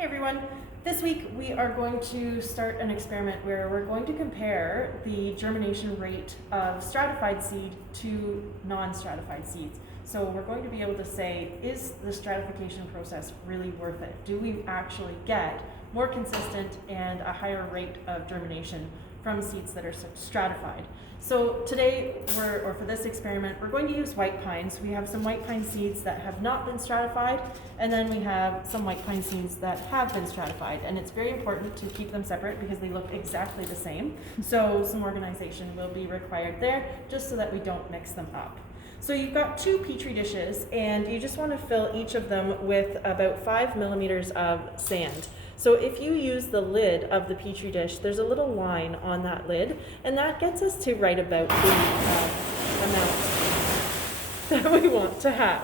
Hey everyone, this week we are going to start an experiment where we're going to compare the germination rate of stratified seed to non-stratified seeds. So we're going to be able to say, is the stratification process really worth it? Do we actually get more consistent and a higher rate of germination from seeds that are stratified? So today, for this experiment, we're going to use white pines. We have some white pine seeds that have not been stratified, and then we have some white pine seeds that have been stratified. And it's very important to keep them separate because they look exactly the same. So some organization will be required there, just so that we don't mix them up. So you've got two Petri dishes, and you just want to fill each of them with about 5 millimeters of sand. So if you use the lid of the Petri dish, there's a little line on that lid, and that gets us to right about the amount that we want to have.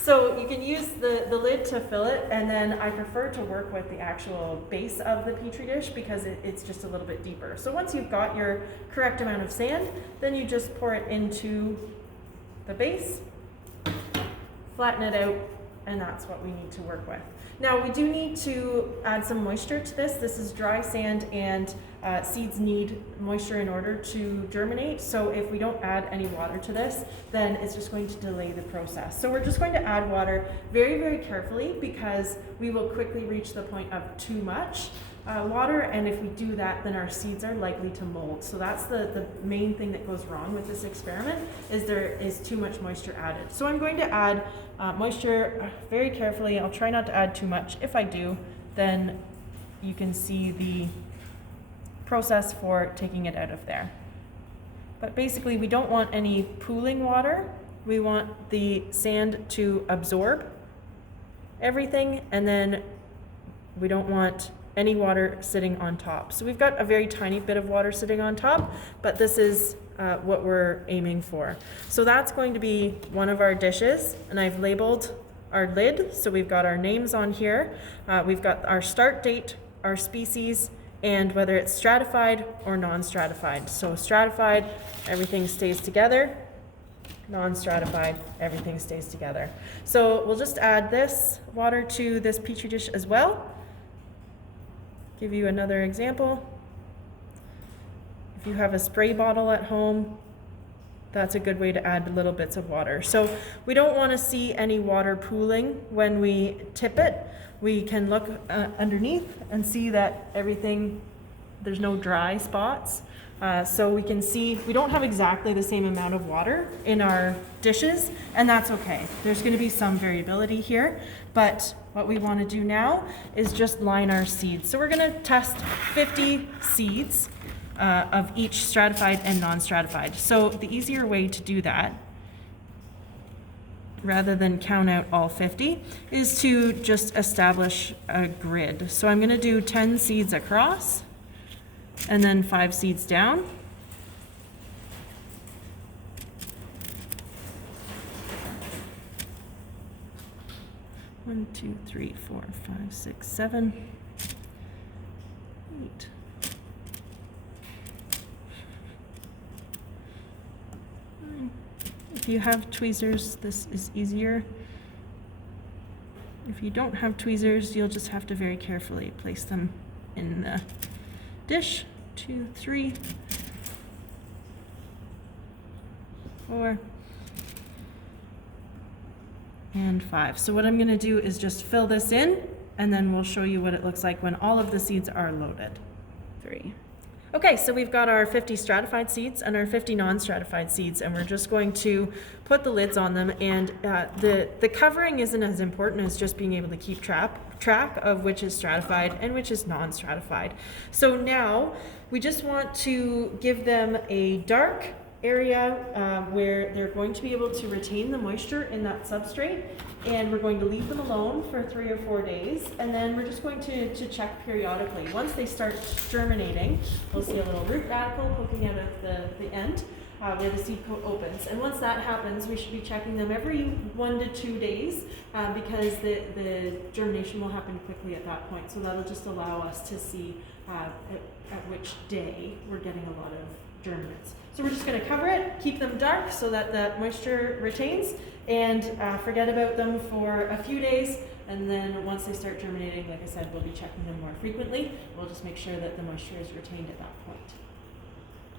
So you can use the lid to fill it, and then I prefer to work with the actual base of the Petri dish because it's just a little bit deeper. So once you've got your correct amount of sand, then you just pour it into the base, flatten it out, and that's what we need to work with. Now we do need to add some moisture to this. This is dry sand, and seeds need moisture in order to germinate. So if we don't add any water to this, then it's just going to delay the process. So we're just going to add water very, very carefully because we will quickly reach the point of too much water, and if we do that, then our seeds are likely to mold. So that's the main thing that goes wrong with this experiment, is there is too much moisture added. So I'm going to add moisture very carefully. I'll try not to add too much. If I do, then you can see the process for taking it out of there. But basically, we don't want any pooling water. We want the sand to absorb everything, and then we don't want any water sitting on top. So we've got a very tiny bit of water sitting on top, but this is what we're aiming for. So that's going to be one of our dishes, and I've labeled our lid. So we've got our names on here. We've got our start date, our species, and whether it's stratified or non-stratified. So stratified, everything stays together. Non-stratified, everything stays together. So we'll just add this water to this Petri dish as well. Give you another example. If you have a spray bottle at home, that's a good way to add little bits of water. So we don't want to see any water pooling when we tip it. We can look underneath and see that there's no dry spots. So we can see we don't have exactly the same amount of water in our dishes, and that's okay. There's going to be some variability here, but what we want to do now is just line our seeds. So we're going to test 50 seeds of each stratified and non-stratified. So the easier way to do that, rather than count out all 50, is to just establish a grid. So I'm going to do 10 seeds across, and then 5 seeds down. One, two, three, 4, 5, 6, 7, 8. If you have tweezers, this is easier. If you don't have tweezers, you'll just have to very carefully place them in the dish. 2, 3, 4, and 5. So what I'm going to do is just fill this in, and then we'll show you what it looks like when all of the seeds are loaded. 3. Okay, so we've got our 50 stratified seeds and our 50 non-stratified seeds, and we're just going to put the lids on them, and the covering isn't as important as just being able to keep track of which is stratified and which is non-stratified. So now we just want to give them a dark area where they're going to be able to retain the moisture in that substrate, and we're going to leave them alone for 3 or 4 days, and then we're just going to check periodically. Once they start germinating, we'll see a little root radical poking out of the end where the seed coat opens, and once that happens, we should be checking them every 1 to 2 days because the germination will happen quickly at that point. So that'll just allow us to see at which day we're getting a lot of germinates. So we're just going to cover it, keep them dark so that the moisture retains, and forget about them for a few days And then once they start germinating, like I said, we'll be checking them more frequently. We'll just make sure that the moisture is retained at that point.